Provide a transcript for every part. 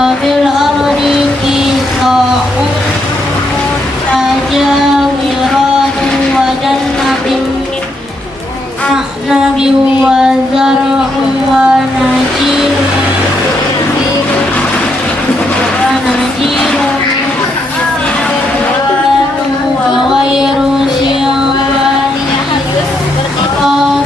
وفي الأرض قطع متجاورات وجنات من أعناب وزرع ونخيل وغير صنوان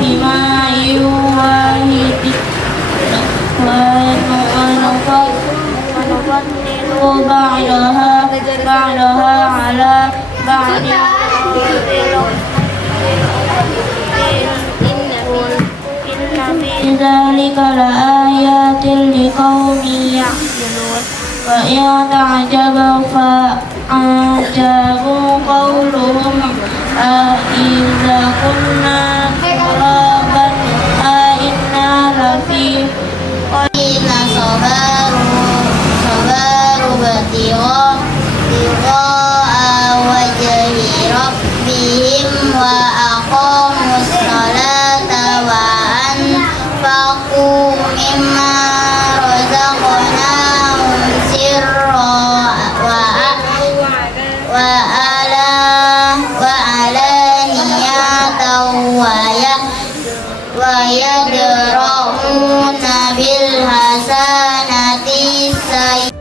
بماء واحد ونفضل بعضها على بعض إن في ذلك لآيات لقوم يعقلون وإن تعجب فعجب قولهم أإذا كنا ترابا أإنا لفي قليل صبروا ابتغاء وجه ربهم وأقاموا الصلاة وأنفقوا مما رزقناهم سرا وعلانية ويدرؤون بالحسنة السيئة.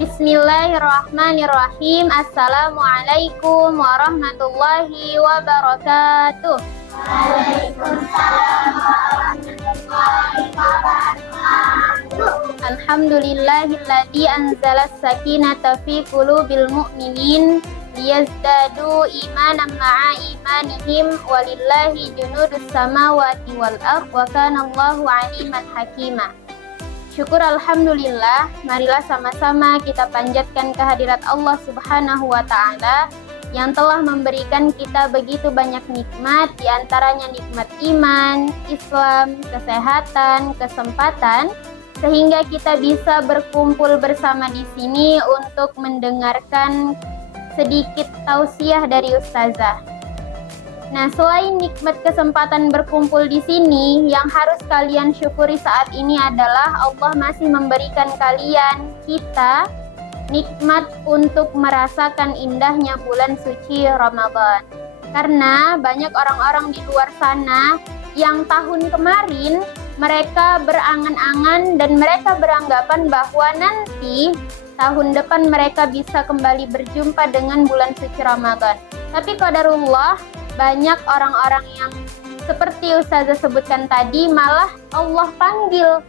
Bismillahirrahmanirrahim. Assalamualaikum warahmatullahi wabarakatuh. Waalaikumsalam warahmatullahi wabarakatuh. Alhamdulillahilladzi anzalas sakinata fi qulubil mu'minin liyazdadu imanan ma'a imanihim walillahi junudus samawati wal ardh wa kana Allahu aliman hakima. Syukur alhamdulillah, marilah sama-sama kita panjatkan kehadirat Allah Subhanahu wa Ta'ala yang telah memberikan kita begitu banyak nikmat, diantaranya nikmat iman, Islam, kesehatan, kesempatan, sehingga kita bisa berkumpul bersama di sini untuk mendengarkan sedikit tausiah dari Ustazah. Nah, selain nikmat kesempatan berkumpul di sini, yang harus kalian syukuri saat ini adalah Allah masih memberikan kita nikmat untuk merasakan indahnya bulan suci Ramadan. Karena banyak orang-orang di luar sana yang tahun kemarin mereka berangan-angan dan mereka beranggapan bahwa nanti tahun depan mereka bisa kembali berjumpa dengan bulan suci Ramadan. Tapi qadarullah, banyak orang-orang yang seperti Ustazah sebutkan tadi malah Allah panggil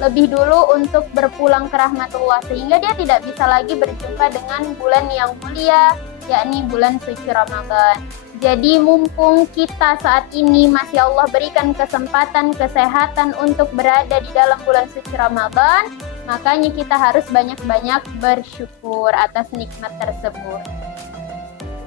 lebih dulu untuk berpulang ke rahmatullah, sehingga dia tidak bisa lagi berjumpa dengan bulan yang mulia, yakni bulan suci Ramadan. Jadi mumpung kita saat ini masih Allah berikan kesempatan, kesehatan untuk berada di dalam bulan suci Ramadan, makanya kita harus banyak-banyak bersyukur atas nikmat tersebut.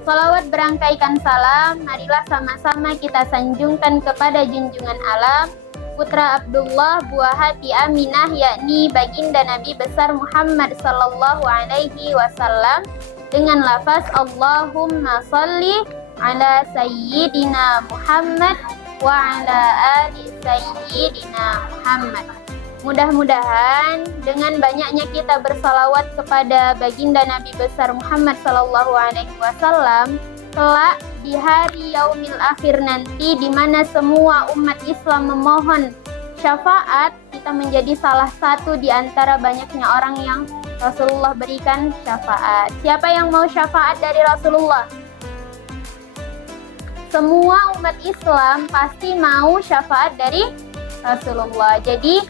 Salawat berangkaikan salam, marilah sama-sama kita sanjungkan kepada junjungan alam, putra Abdullah, buah hati Aminah, yakni baginda Nabi besar Muhammad sallallahu alaihi wasallam, dengan lafaz Allahumma sholli ala sayyidina Muhammad wa ala ali sayyidina Muhammad. Mudah-mudahan dengan banyaknya kita bersalawat kepada baginda Nabi besar Muhammad sallallahu alaihi wasallam, kelak di hari yaumil akhir nanti, di mana semua umat Islam memohon syafaat, kita menjadi salah satu di antara banyaknya orang yang Rasulullah berikan syafaat. Siapa yang mau syafaat dari Rasulullah? Semua umat Islam pasti mau syafaat dari Rasulullah. Jadi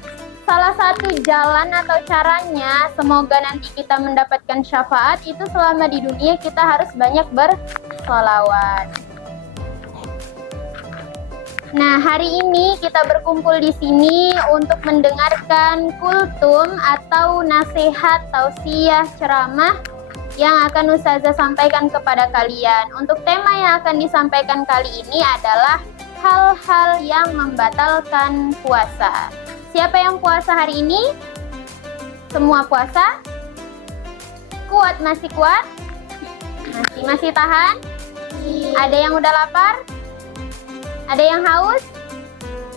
salah satu jalan atau caranya semoga nanti kita mendapatkan syafaat itu selama di dunia kita harus banyak bersolawat. Nah, hari ini kita berkumpul di sini untuk mendengarkan kultum atau nasihat, tausiah, ceramah yang akan Ustazah sampaikan kepada kalian. Untuk tema yang akan disampaikan kali ini adalah hal-hal yang membatalkan puasa. Siapa yang puasa hari ini? Semua puasa? Kuat, masih kuat? Masih tahan? Ada yang udah lapar? Ada yang haus?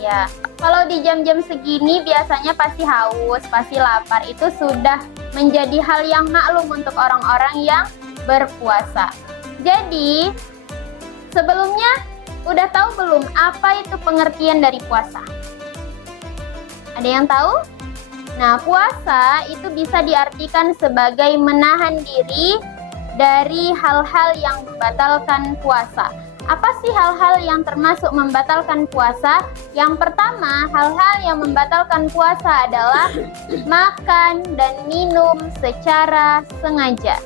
Ya, kalau di jam-jam segini biasanya pasti haus, pasti lapar. Itu sudah menjadi hal yang maklum untuk orang-orang yang berpuasa. Jadi, sebelumnya udah tahu belum apa itu pengertian dari puasa? Ada yang tahu? Nah, puasa itu bisa diartikan sebagai menahan diri dari hal-hal yang membatalkan puasa. Apa sih hal-hal yang termasuk membatalkan puasa? Yang pertama, hal-hal yang membatalkan puasa adalah makan dan minum secara sengaja.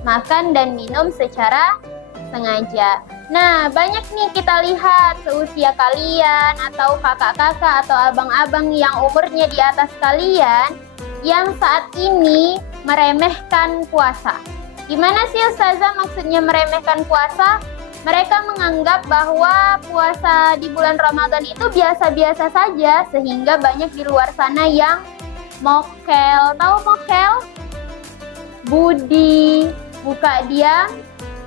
Makan dan minum secara sengaja. Nah, banyak nih kita lihat seusia kalian atau kakak-kakak atau abang-abang yang umurnya di atas kalian yang saat ini meremehkan puasa. Gimana sih Ustazah maksudnya meremehkan puasa? Mereka menganggap bahwa puasa di bulan Ramadan itu biasa-biasa saja, sehingga banyak di luar sana yang mokel. Tahu mokel? Budi, buka diam.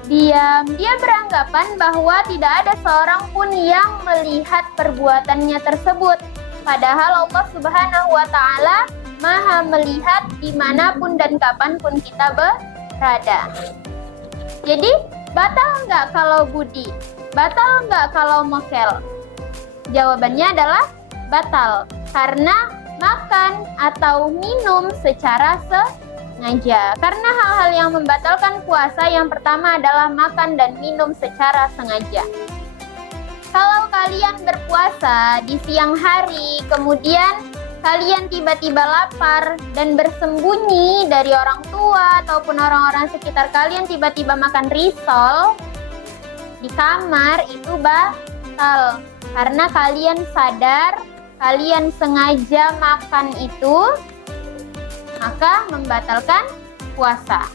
Dia beranggapan bahwa tidak ada seorang pun yang melihat perbuatannya tersebut. Padahal Allah Subhanahu wa Ta'ala Maha melihat dimanapun dan kapanpun kita berada. Jadi, batal nggak kalau budi? Batal nggak kalau mokel? Jawabannya adalah batal. Karena makan atau minum secara sengaja. Karena hal-hal yang membatalkan puasa yang pertama adalah makan dan minum secara sengaja. Kalau kalian berpuasa di siang hari, kemudian kalian tiba-tiba lapar dan bersembunyi dari orang tua ataupun orang-orang sekitar kalian, tiba-tiba makan risol di kamar, itu batal. Karena kalian sadar, kalian sengaja makan itu, maka membatalkan puasa.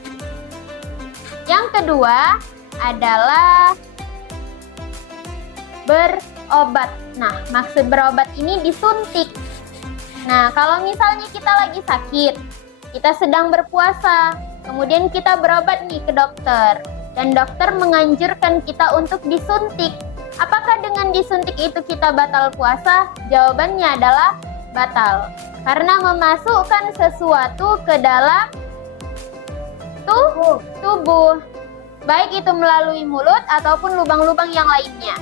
Yang kedua adalah berobat. Nah, maksud berobat ini disuntik. Nah, kalau misalnya kita lagi sakit, kita sedang berpuasa, kemudian kita berobat nih ke dokter, dan dokter menganjurkan kita untuk disuntik. Apakah dengan disuntik itu kita batal puasa? Jawabannya adalah batal. Karena memasukkan sesuatu ke dalam tubuh. Baik itu melalui mulut ataupun lubang-lubang yang lainnya.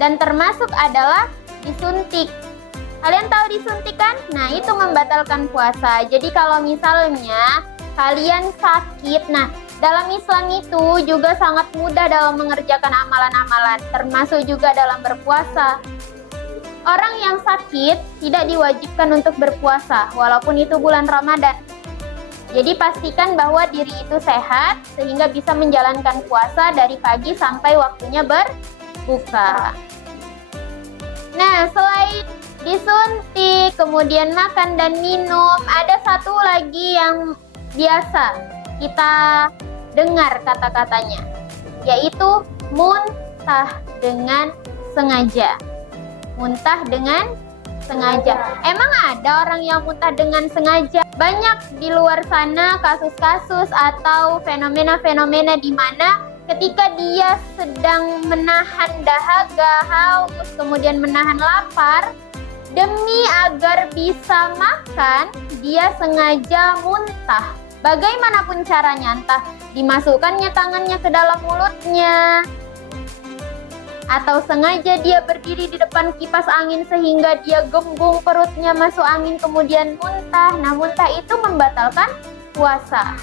Dan termasuk adalah disuntik. Kalian tahu disuntik kan? Nah, itu membatalkan puasa. Jadi kalau misalnya kalian sakit, nah dalam Islam itu juga sangat mudah dalam mengerjakan amalan-amalan, termasuk juga dalam berpuasa. Orang yang sakit tidak diwajibkan untuk berpuasa, walaupun itu bulan Ramadan. Jadi pastikan bahwa diri itu sehat, sehingga bisa menjalankan puasa dari pagi sampai waktunya berbuka. Nah, selain disuntik, kemudian makan dan minum, ada satu lagi yang biasa kita dengar kata-katanya, yaitu muntah dengan sengaja. Muntah dengan sengaja. Emang ada orang yang muntah dengan sengaja? Banyak di luar sana kasus-kasus atau fenomena-fenomena di mana ketika dia sedang menahan dahaga, haus, kemudian menahan lapar, demi agar bisa makan, dia sengaja muntah. Bagaimanapun caranya, entah dimasukkannya tangannya ke dalam mulutnya, atau sengaja dia berdiri di depan kipas angin sehingga dia gembung perutnya masuk angin kemudian muntah. Nah, muntah itu membatalkan puasa.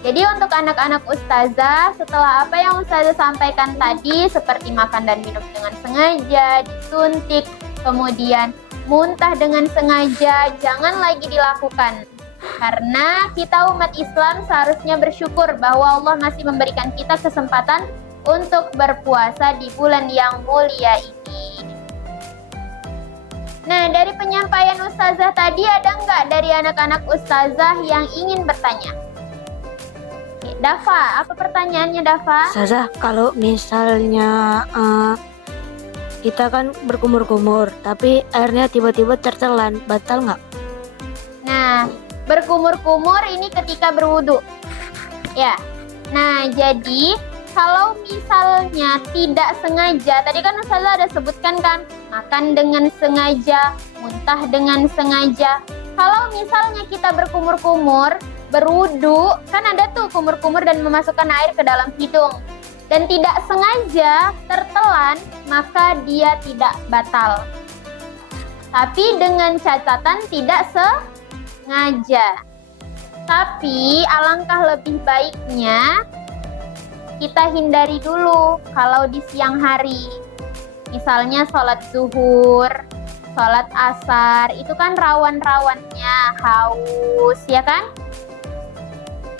Jadi untuk anak-anak ustazah, setelah apa yang ustazah sampaikan tadi, seperti makan dan minum dengan sengaja, disuntik, kemudian muntah dengan sengaja, jangan lagi dilakukan. Karena kita umat Islam seharusnya bersyukur bahwa Allah masih memberikan kita kesempatan untuk berpuasa di bulan yang mulia ini. Nah, dari penyampaian ustazah tadi, ada nggak dari anak-anak ustazah yang ingin bertanya? Oke, Dafa, apa pertanyaannya Dafa? Ustazah, kalau misalnya kita kan berkumur-kumur, tapi airnya tiba-tiba tertelan, batal nggak? Nah, berkumur-kumur ini ketika berwudu. Ya, nah jadi kalau misalnya tidak sengaja, tadi kan ustazah ada sebutkan kan, makan dengan sengaja, muntah dengan sengaja. Kalau misalnya kita berkumur-kumur, berwudu, kan ada tuh kumur-kumur dan memasukkan air ke dalam hidung, dan tidak sengaja tertelan, maka dia tidak batal. Tapi dengan catatan tidak sengaja. Tapi alangkah lebih baiknya kita hindari dulu kalau di siang hari. Misalnya sholat zuhur, sholat asar, itu kan rawan-rawannya haus, ya kan?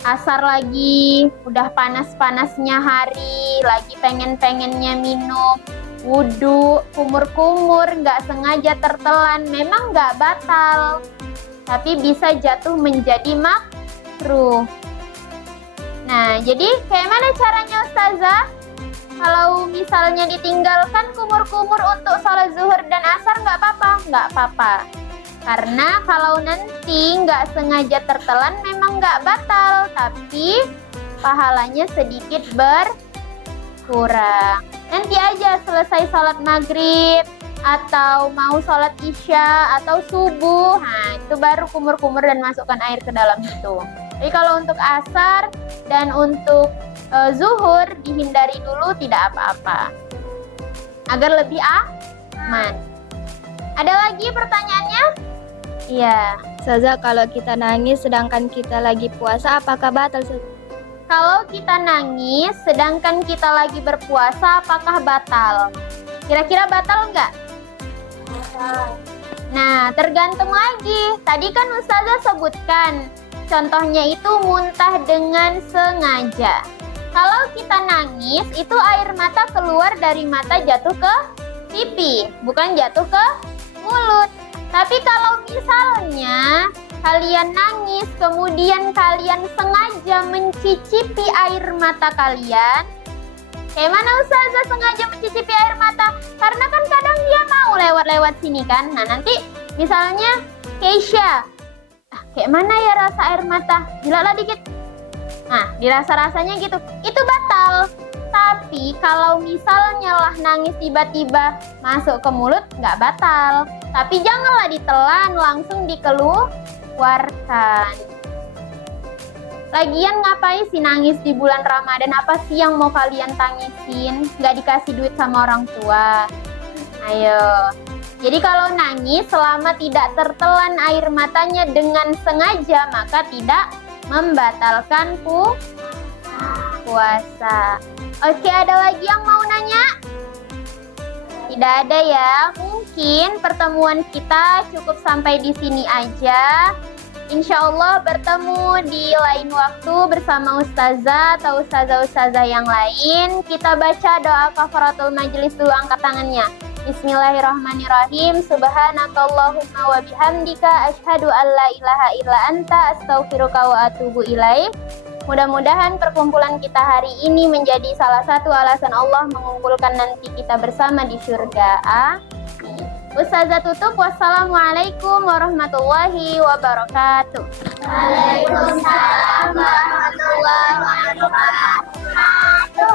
Asar lagi, udah panas-panasnya hari, lagi pengen-pengennya minum. Wudu, kumur-kumur, nggak sengaja tertelan, memang nggak batal, tapi bisa jatuh menjadi makruh. Nah, jadi kayak mana caranya ustazah? Kalau misalnya ditinggalkan kumur-kumur untuk sholat zuhur dan asar nggak apa-apa? Nggak apa-apa. Karena kalau nanti nggak sengaja tertelan memang nggak batal, tapi pahalanya sedikit berkurang. Nanti aja selesai sholat maghrib, atau mau sholat isya, atau subuh, nah itu baru kumur-kumur dan masukkan air ke dalam itu. Jadi kalau untuk asar dan untuk zuhur dihindari dulu, tidak apa-apa, agar lebih aman. Ada lagi pertanyaannya? Iya. Ustazah, kalau kita nangis sedangkan kita lagi puasa, apakah batal? Kalau kita nangis sedangkan kita lagi berpuasa, apakah batal? Kira-kira batal nggak? Nah, tergantung lagi. Tadi kan ustazah sebutkan, contohnya itu muntah dengan sengaja. Kalau kita nangis, itu air mata keluar dari mata jatuh ke pipi, bukan jatuh ke mulut. Tapi kalau misalnya kalian nangis, kemudian kalian sengaja mencicipi air mata kalian, kayak mana ustazah sengaja mencicipi air mata? Karena kan kadang dia mau lewat-lewat sini kan. Nah nanti misalnya Keisha, kayak mana ya rasa air mata? Gila dikit. Nah dirasa-rasanya gitu, itu batal. Tapi kalau misalnya lah nangis tiba-tiba masuk ke mulut, nggak batal. Tapi janganlah ditelan, langsung dikeluarkan. Lagian ngapain sih nangis di bulan Ramadan? Apa sih yang mau kalian tangisin? Nggak dikasih duit sama orang tua? Ayo. Jadi kalau nangis selama tidak tertelan air matanya dengan sengaja, maka tidak membatalkan puasa. Oke, ada lagi yang mau nanya? Tidak ada ya? Mungkin mungkin pertemuan kita cukup sampai di sini aja. Insya Allah bertemu di lain waktu bersama ustazah atau ustazah-ustazah yang lain. Kita baca doa kafaratul majelis dulu, angkat tangannya. Bismillahirrahmanirrahim. Subhanakallahumma wa bihamdika asyhadu an la ilaha illa anta astaghfiruka wa atubu ilaik. Mudah-mudahan perkumpulan kita hari ini menjadi salah satu alasan Allah mengumpulkan nanti kita bersama di surga. Ustazah tutup. Wassalamualaikum warahmatullahi wabarakatuh. Waalaikumsalam warahmatullahi wabarakatuh.